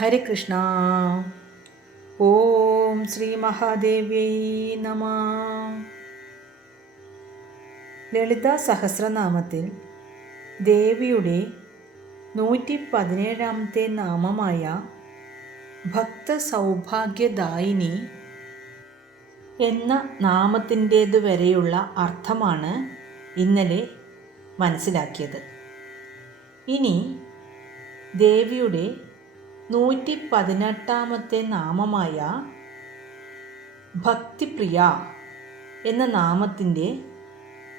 ഹരേ കൃഷ്ണ. ഓം ശ്രീ മഹാദേവ്യൈ നമഃ. ലളിത സഹസ്രനാമത്തിൽ ദേവിയുടെ 117 നാമമായ ഭക്തസൗഭാഗ്യദായിനി എന്ന നാമത്തിൻ്റേതു വരെയുള്ള അർത്ഥമാണ് ഇന്നലെ മനസ്സിലാക്കിയത്. ഇനി ദേവിയുടെ 118 നാമമായ ഭക്തിപ്രിയ എന്ന നാമത്തിൻ്റെ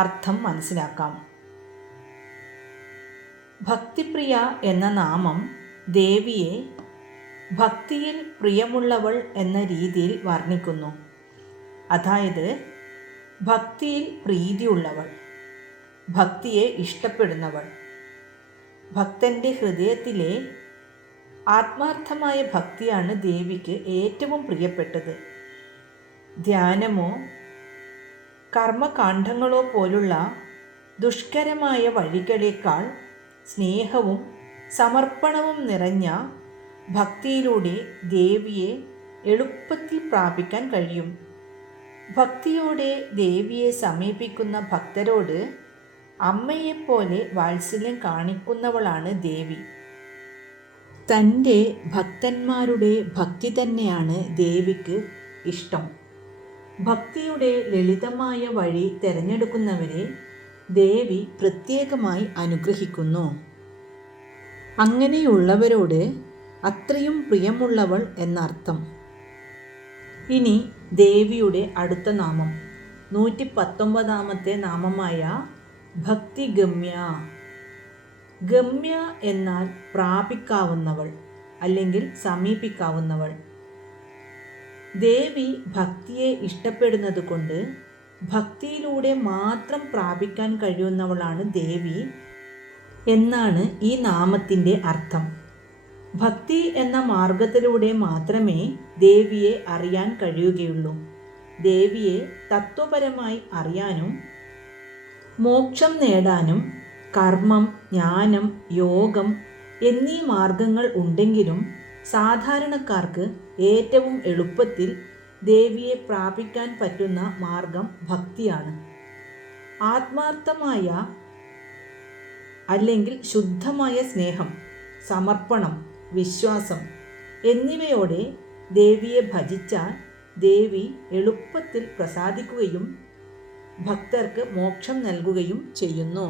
അർത്ഥം മനസ്സിലാക്കാം. ഭക്തിപ്രിയ എന്ന നാമം ദേവിയെ ഭക്തിയിൽ പ്രിയമുള്ളവൾ എന്ന രീതിയിൽ വർണ്ണിക്കുന്നു. അതായത് ഭക്തിയിൽ പ്രീതിയുള്ളവൾ, ഭക്തിയെ ഇഷ്ടപ്പെടുന്നവൾ. ഭക്തൻ്റെ ഹൃദയത്തിലെ ആത്മാർത്ഥമായ ഭക്തിയാണ് ദേവിക്ക് ഏറ്റവും പ്രിയപ്പെട്ടത്. ധ്യാനമോ കർമ്മകാണ്ഡങ്ങളോ പോലുള്ള ദുഷ്കരമായ വഴികളേക്കാൾ സ്നേഹവും സമർപ്പണവും നിറഞ്ഞ ഭക്തിയിലൂടെ ദേവിയെ എളുപ്പത്തിൽ പ്രാപിക്കാൻ കഴിയും. ഭക്തിയോടെ ദേവിയെ സമീപിക്കുന്ന ഭക്തരോട് അമ്മയെപ്പോലെ വാത്സല്യം കാണിക്കുന്നവളാണ് ദേവി. തൻ്റെ ഭക്തന്മാരുടെ ഭക്തി തന്നെയാണ് ദേവിക്ക് ഇഷ്ടം. ഭക്തിയുടെ ലളിതമായ വഴി തിരഞ്ഞെടുക്കുന്നവരെ ദേവി പ്രത്യേകമായി അനുഗ്രഹിക്കുന്നു. അങ്ങനെയുള്ളവരോട് അത്രയും പ്രിയമുള്ളവൾ എന്നർത്ഥം. ഇനി ദേവിയുടെ അടുത്ത നാമം 119 നാമമായ ഭക്തിഗമ്യ. ഗമ്യ എന്നാൽ പ്രാപിക്കാവുന്നവൾ അല്ലെങ്കിൽ സമീപിക്കാവുന്നവൾ. ദേവി ഭക്തിയെ ഇഷ്ടപ്പെടുന്നത് കൊണ്ട് ഭക്തിയിലൂടെ മാത്രം പ്രാപിക്കാൻ കഴിയുന്നവളാണ് ദേവി എന്നാണ് ഈ നാമത്തിൻ്റെ അർത്ഥം. ഭക്തി എന്ന മാർഗത്തിലൂടെ മാത്രമേ ദേവിയെ അറിയാൻ കഴിയുകയുള്ളൂ. ദേവിയെ തത്വപരമായി അറിയാനും മോക്ഷം നേടാനും കർമ്മം, ജ്ഞാനം, യോഗം എന്നീ മാർഗങ്ങൾ ഉണ്ടെങ്കിലും സാധാരണക്കാർക്ക് ഏറ്റവും എളുപ്പത്തിൽ ദേവിയെ പ്രാപിക്കാൻ പറ്റുന്ന മാർഗം ഭക്തിയാണ്. ആത്മാർത്ഥമായ അല്ലെങ്കിൽ ശുദ്ധമായ സ്നേഹം, സമർപ്പണം, വിശ്വാസം എന്നിവയോടെ ദേവിയെ ഭജിച്ചാൽ ദേവി എളുപ്പത്തിൽ പ്രസാദിക്കുകയും ഭക്തർക്ക് മോക്ഷം നൽകുകയും ചെയ്യുന്നു.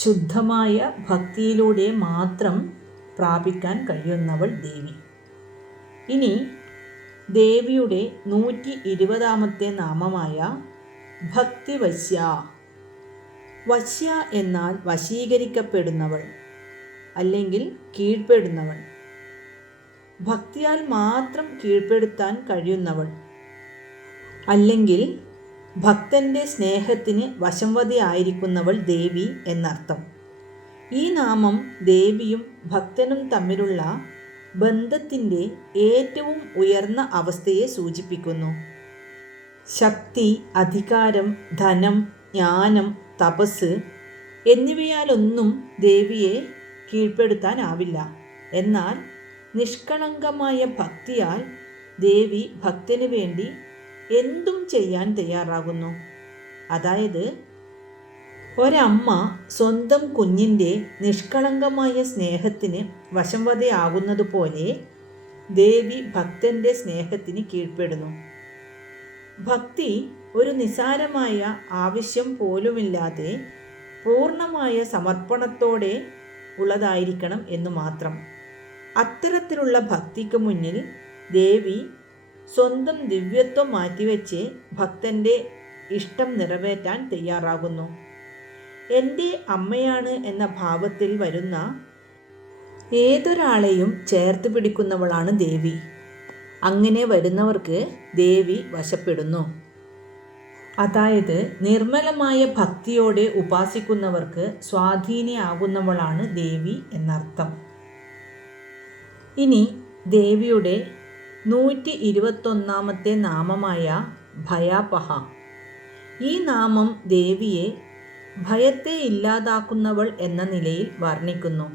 ശുദ്ധമായ ഭക്തിയിലൂടെ മാത്രം പ്രാപിക്കാൻ കഴിയുന്നവൾ ദേവി. ഇനി ദേവിയുടെ 120 നാമമായ ഭക്തിവശ്യ. വശ്യ എന്നാൽ വശീകരിക്കപ്പെടുന്നവൾ അല്ലെങ്കിൽ കീഴ്പ്പെടുന്നവൾ. ഭക്തിയാൽ മാത്രം കീഴ്പ്പെടുത്താൻ കഴിയുന്നവൾ അല്ലെങ്കിൽ ഭക്തൻ്റെ സ്നേഹത്തിന് വശംവദയായിരിക്കുന്നവൾ ദേവി എന്നർത്ഥം. ഈ നാമം ദേവിയും ഭക്തനും തമ്മിലുള്ള ബന്ധത്തിൻ്റെ ഏറ്റവും ഉയർന്ന അവസ്ഥയെ സൂചിപ്പിക്കുന്നു. ശക്തി, അധികാരം, ധനം, ജ്ഞാനം, തപസ് എന്നിവയാലൊന്നും ദേവിയെ കീഴ്പ്പെടുത്താനാവില്ല. എന്നാൽ നിഷ്കളങ്കമായ ഭക്തിയാൽ ദേവി ഭക്തന് വേണ്ടി എന്തും ചെയ്യാൻ തയ്യാറാകുന്നു. അതായത് ഒരമ്മ സ്വന്തം കുഞ്ഞിൻ്റെ നിഷ്കളങ്കമായ സ്നേഹത്തിന് വശംവദയാകുന്നത് പോലെ ദേവി ഭക്തൻ്റെ സ്നേഹത്തിന് കീഴ്പ്പെടുന്നു. ഭക്തി ഒരു നിസാരമായ ആവശ്യം പോലുമില്ലാതെ പൂർണ്ണമായ സമർപ്പണത്തോടെ ഉള്ളതായിരിക്കണം എന്നു മാത്രം. അത്തരത്തിലുള്ള ഭക്തിക്ക് മുന്നിൽ ദേവി സ്വന്തം ദിവ്യത്വം മാറ്റിവെച്ച് ഭക്തൻ്റെ ഇഷ്ടം നിറവേറ്റാൻ തയ്യാറാകുന്നു. എൻ്റെ അമ്മയാണ് എന്ന ഭാവത്തിൽ വരുന്ന ഏതൊരാളെയും ചേർത്ത് പിടിക്കുന്നവളാണ് ദേവി. അങ്ങനെ വരുന്നവർക്ക് ദേവി വശപ്പെടുന്നു. അതായത് നിർമ്മലമായ ഭക്തിയോടെ ഉപാസിക്കുന്നവർക്ക് സ്വാധീനയാകുന്നവളാണ് ദേവി എന്നർത്ഥം. ഇനി ദേവിയുടെ 121 നാമമായ ഭയാപഹ. ഈ നാമം ദേവിയെ ഭയത്തെ ഇല്ലാതാക്കുന്നവൾ എന്ന നിലയിൽ വർണ്ണിക്കുന്നു.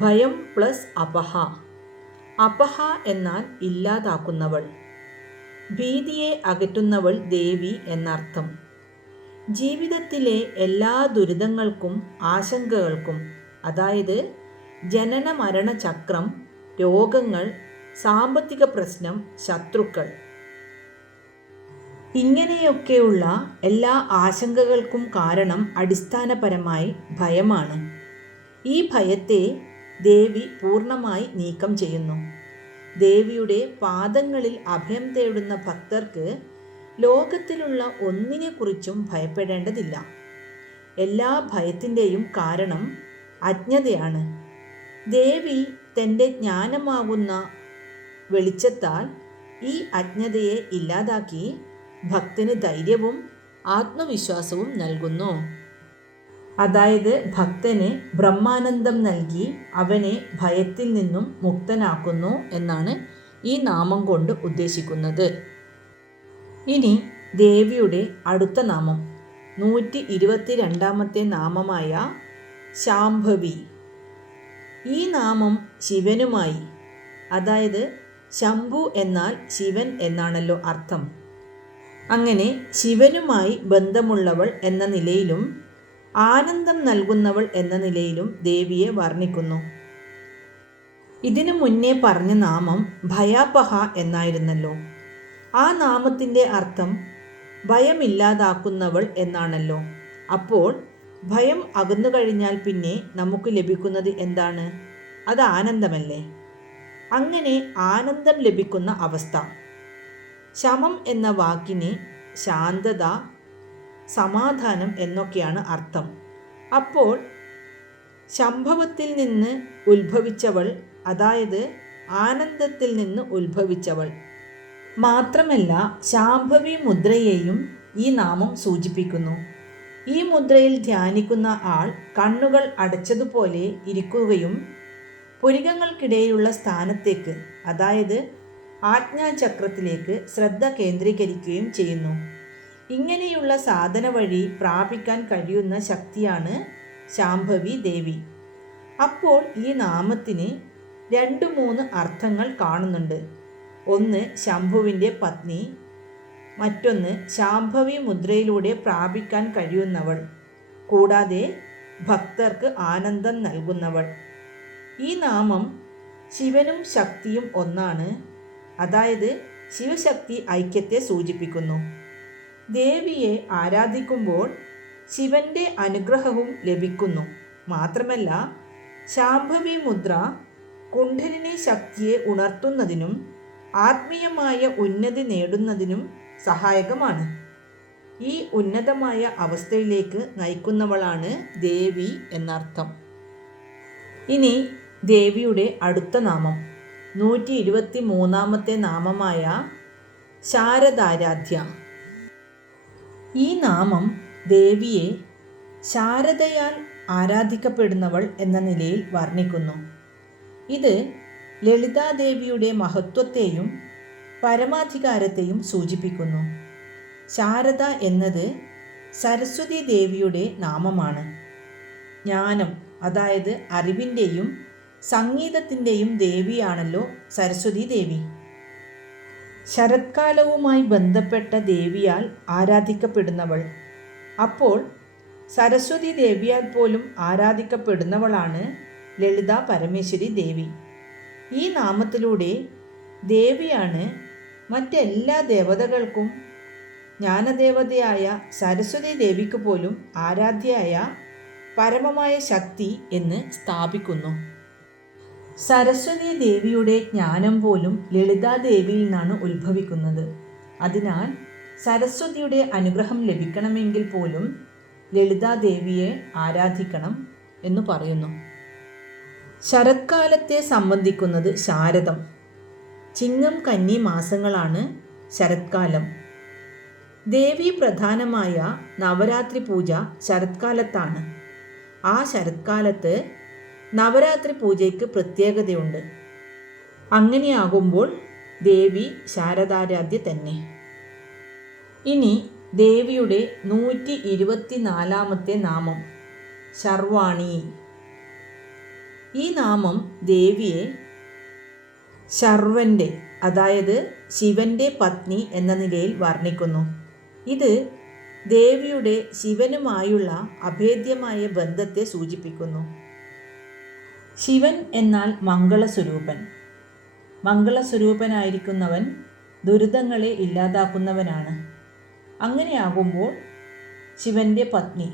ഭയം പ്ലസ് അപഹ. അപഹ എന്നാൽ ഇല്ലാതാക്കുന്നവൾ. ഭീതിയെ അകറ്റുന്നവൾ ദേവി എന്നർത്ഥം. ജീവിതത്തിലെ എല്ലാ ദുരിതങ്ങൾക്കും ആശങ്കകൾക്കും, അതായത് ജനന മരണ ചക്രം, രോഗങ്ങൾ, സാമ്പത്തിക പ്രശ്നം, ശത്രുക്കൾ, ഇങ്ങനെയൊക്കെയുള്ള എല്ലാ ആശങ്കകൾക്കും കാരണം അടിസ്ഥാനപരമായി ഭയമാണ്. ഈ ഭയത്തെ ദേവി പൂർണ്ണമായി നീക്കം ചെയ്യുന്നു. ദേവിയുടെ പാദങ്ങളിൽ അഭയം തേടുന്ന ഭക്തർക്ക് ലോകത്തിലുള്ള ഒന്നിനെക്കുറിച്ചും ഭയപ്പെടേണ്ടതില്ല. എല്ലാ ഭയത്തിൻ്റെയും കാരണം അജ്ഞതയാണ്. ദേവി തൻ്റെ ജ്ഞാനമാകുന്ന വെളിച്ചത്താൽ ഈ അജ്ഞതയെ ഇല്ലാതാക്കി ഭക്തന് ധൈര്യവും ആത്മവിശ്വാസവും നൽകുന്നു. അതായത് ഭക്തന് ബ്രഹ്മാനന്ദം നൽകി അവനെ ഭയത്തിൽ നിന്നും മുക്തനാക്കുന്നു എന്നാണ് ഈ നാമം കൊണ്ട് ഉദ്ദേശിക്കുന്നത്. ഇനി ദേവിയുടെ അടുത്ത നാമം 122 നാമമായ ശാംഭവി. ഈ നാമം ശിവനുമായി, അതായത് ശംഭു എന്നാൽ ശിവൻ എന്നാണല്ലോ അർത്ഥം. അങ്ങനെ ശിവനുമായി ബന്ധമുള്ളവൾ എന്ന നിലയിലും ആനന്ദം നൽകുന്നവൾ എന്ന നിലയിലും ദേവിയെ വർണ്ണിക്കുന്നു. ഇതിനു മുന്നേ പറഞ്ഞ നാമം ഭയാപഹ എന്നായിരുന്നല്ലോ. ആ നാമത്തിൻ്റെ അർത്ഥം ഭയമില്ലാതാക്കുന്നവൾ എന്നാണല്ലോ. അപ്പോൾ ഭയം അകന്നു കഴിഞ്ഞാൽ പിന്നെ നമുക്ക് ലഭിക്കുന്നത് എന്താണ്? അത് ആനന്ദമല്ലേ? അങ്ങനെ ആനന്ദം ലഭിക്കുന്ന അവസ്ഥ. ശമം എന്ന വാക്കിന് ശാന്തത, സമാധാനം എന്നൊക്കെയാണ് അർത്ഥം. അപ്പോൾ ശംഭവത്തിൽ നിന്ന് ഉത്ഭവിച്ചവൾ, അതായത് ആനന്ദത്തിൽ നിന്ന് ഉത്ഭവിച്ചവൾ. മാത്രമല്ല ശാംഭവി മുദ്രയെയും ഈ നാമം സൂചിപ്പിക്കുന്നു. ഈ മുദ്രയിൽ ധ്യാനിക്കുന്ന ആൾ കണ്ണുകൾ അടച്ചതുപോലെ ഇരിക്കുകയും പുരികങ്ങൾക്കിടയിലുള്ള സ്ഥാനത്തേക്ക്, അതായത് ആജ്ഞാചക്രത്തിലേക്ക് ശ്രദ്ധ കേന്ദ്രീകരിക്കുകയും ചെയ്യുന്നു. ഇങ്ങനെയുള്ള സാധന വഴി പ്രാപിക്കാൻ കഴിയുന്ന ശക്തിയാണ് ശാംഭവി ദേവി. അപ്പോൾ ഈ നാമത്തിന് 2-3 അർത്ഥങ്ങൾ കാണുന്നുണ്ട്. ഒന്ന് ശംഭുവിൻ്റെ പത്നി, മറ്റൊന്ന് ശാംഭവി മുദ്രയിലൂടെ പ്രാപിക്കാൻ കഴിയുന്നവൾ, കൂടാതെ ഭക്തർക്ക് ആനന്ദം നൽകുന്നവൾ. ഈ നാമം ശിവനും ശക്തിയും ഒന്നാണ്, അതായത് ശിവശക്തി ഐക്യത്തെ സൂചിപ്പിക്കുന്നു. ദേവിയെ ആരാധിക്കുമ്പോൾ ശിവന്റെ അനുഗ്രഹവും ലഭിക്കുന്നു. മാത്രമല്ല ശാംഭവി മുദ്ര കുണ്ഡലിനി ശക്തിയെ ഉണർത്തുന്നതിനും ആത്മീയമായ ഉന്നതി നേടുന്നതിനും സഹായകമാണ്. ഈ ഉന്നതമായ അവസ്ഥയിലേക്ക് നയിക്കുന്നവളാണ് ദേവി എന്നർത്ഥം. ഇനി ദേവിയുടെ അടുത്ത നാമം 123 നാമമായ ശാരദാരാധ്യ. ഈ നാമം ദേവിയെ ശാരദയാൽ ആരാധിക്കപ്പെടുന്നവൾ എന്ന നിലയിൽ വർണ്ണിക്കുന്നു. ഇത് ലളിതാദേവിയുടെ മഹത്വത്തെയും പരമാധികാരത്തെയും സൂചിപ്പിക്കുന്നു. ശാരദ എന്നത് സരസ്വതി ദേവിയുടെ നാമമാണ്. ജ്ഞാനം, അതായത് അറിവിൻ്റെയും സംഗീതത്തിൻ്റെയും ദേവിയാണല്ലോ സരസ്വതി ദേവി. ശരത്കാലവുമായി ബന്ധപ്പെട്ട ദേവിയാൽ ആരാധിക്കപ്പെടുന്നവൾ. അപ്പോൾ സരസ്വതി ദേവിയാൽ പോലും ആരാധിക്കപ്പെടുന്നവളാണ് ലളിത പരമേശ്വരി ദേവി. ഈ നാമത്തിലൂടെ ദേവിയാണ് മറ്റെല്ലാ ദേവതകൾക്കും ജ്ഞാനദേവതയായ സരസ്വതി ദേവിക്ക് പോലും ആരാധ്യയായ പരമമായ ശക്തി എന്ന് സ്ഥാപിക്കുന്നു. സരസ്വതി ദേവിയുടെ ജ്ഞാനം പോലും ലളിതാദേവിയിൽ നിന്നാണ് ഉത്ഭവിക്കുന്നത്. അതിനാൽ സരസ്വതിയുടെ അനുഗ്രഹം ലഭിക്കണമെങ്കിൽ പോലും ലളിതാദേവിയെ ആരാധിക്കണം എന്ന് പറയുന്നു. ശരത്കാലത്തെ സംബന്ധിക്കുന്നത് ശാരദം. ചിങ്ങം കന്നി മാസങ്ങളാണ് ശരത്കാലം. ദേവി പ്രധാനമായ നവരാത്രി പൂജ ശരത്കാലത്താണ്. ആ ശരത്കാലത്ത് നവരാത്രി പൂജയ്ക്ക് പ്രത്യേകതയുണ്ട്. അങ്ങനെയാകുമ്പോൾ ദേവി ശാരദാരാധ്യ തന്നെ. ഇനി ദേവിയുടെ 124 നാമം ശർവാണി. ഈ നാമം ദേവിയെ ശർവൻ്റെ, അതായത് ശിവൻ്റെ പത്നി എന്ന നിലയിൽ വർണ്ണിക്കുന്നു. ഇത് ദേവിയുടെ ശിവനുമായുള്ള അഭേദ്യമായ ബന്ധത്തെ സൂചിപ്പിക്കുന്നു. ശിവൻ എന്നാൽ മംഗളസ്വരൂപൻ. മംഗളസ്വരൂപനായിരിക്കുന്നവൻ ദുരിതങ്ങളെ ഇല്ലാതാക്കുന്നവനാണ്. അങ്ങനെയാകുമ്പോൾ ശിവൻ്റെ പത്നി.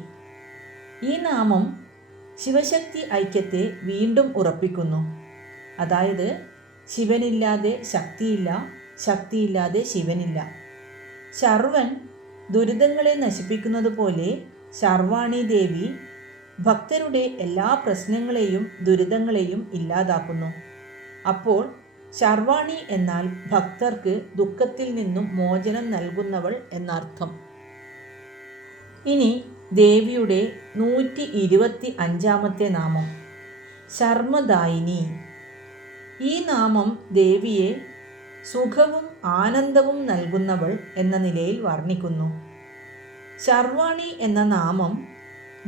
ഈ നാമം ശിവശക്തി ഐക്യത്തെ വീണ്ടും ഉറപ്പിക്കുന്നു. അതായത് ശിവനില്ലാതെ ശക്തിയില്ല, ശക്തിയില്ലാതെ ശിവനില്ല. ശർവൻ ദുരിതങ്ങളെ നശിപ്പിക്കുന്നത് പോലെ ശർവാണി ദേവി ഭക്തരുടെ എല്ലാ പ്രശ്നങ്ങളെയും ദുരിതങ്ങളെയും ഇല്ലാതാക്കുന്നു. അപ്പോൾ ശർവാണി എന്നാൽ ഭക്തർക്ക് ദുഃഖത്തിൽ നിന്നും മോചനം നൽകുന്നവൾ എന്നർത്ഥം. ഇനി ദേവിയുടെ 125 നാമം ശർമ്മദായിനി. ഈ നാമം ദേവിയെ സുഖവും ആനന്ദവും നൽകുന്നവൾ എന്ന നിലയിൽ വർണ്ണിക്കുന്നു. ശർവാണി എന്ന നാമം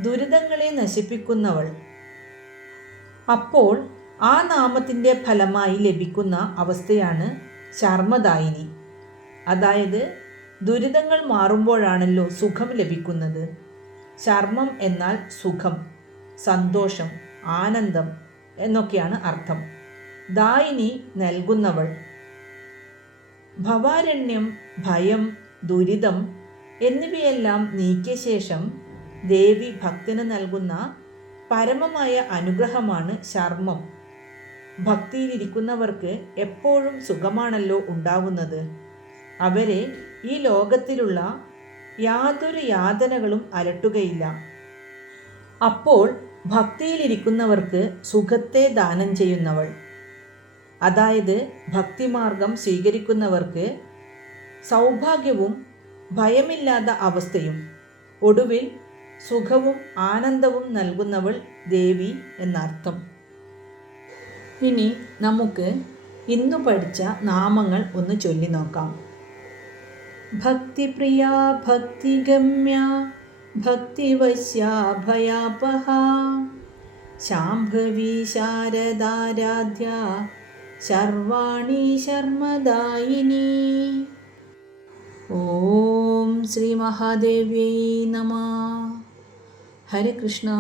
ദുരിതങ്ങളെ നശിപ്പിക്കുന്നവൾ. അപ്പോൾ ആ നാമത്തിൻ്റെ ഫലമായി ലഭിക്കുന്ന അവസ്ഥയാണ് ശർമ്മദായിനി. അതായത് ദുരിതങ്ങൾ മാറുമ്പോഴാണല്ലോ സുഖം ലഭിക്കുന്നത്. ശർമ്മം എന്നാൽ സുഖം, സന്തോഷം, ആനന്ദം എന്നൊക്കെയാണ് അർത്ഥം. ദായിനി നൽകുന്നവൾ. ഭവാരണ്യം, ഭയം, ദുരിതം എന്നിവയെല്ലാം നീക്കിയ ശേഷം ദേവി ഭക്തന് നൽകുന്ന പരമമായ അനുഗ്രഹമാണ് ശർമ്മം. ഭക്തിയിലിരിക്കുന്നവർക്ക് എപ്പോഴും സുഖമാണല്ലോ ഉണ്ടാകുന്നത്. അവരെ ഈ ലോകത്തിലുള്ള യാതൊരു യാതനകളും അലട്ടുകയില്ല. അപ്പോൾ ഭക്തിയിലിരിക്കുന്നവർക്ക് സുഖത്തെ ദാനം ചെയ്യുന്നവൾ. അതായത് ഭക്തിമാർഗം സ്വീകരിക്കുന്നവർക്ക് സൗഭാഗ്യവും ഭയമില്ലാത്ത അവസ്ഥയും ഒടുവിൽ സുഖവും ആനന്ദവും നൽകുന്നവൾ ദേവി എന്നർത്ഥം. ഇനി നമുക്ക് ഇന്നു പഠിച്ച നാമങ്ങൾ ഒന്ന് ചൊല്ലി നോക്കാം. ഭക്തിപ്രിയ, ഭക്തിഗമ്യ, ഭക്തിവശ്യ, ഭയാപഹ, ശാംഭവി, ശാരദാരാധ്യ, ശർവാണി, ശർമ്മദായിനി. ഓം ശ്രീ മഹാദേവ്യൈ നമഃ. ഹരേ കൃഷ്ണ.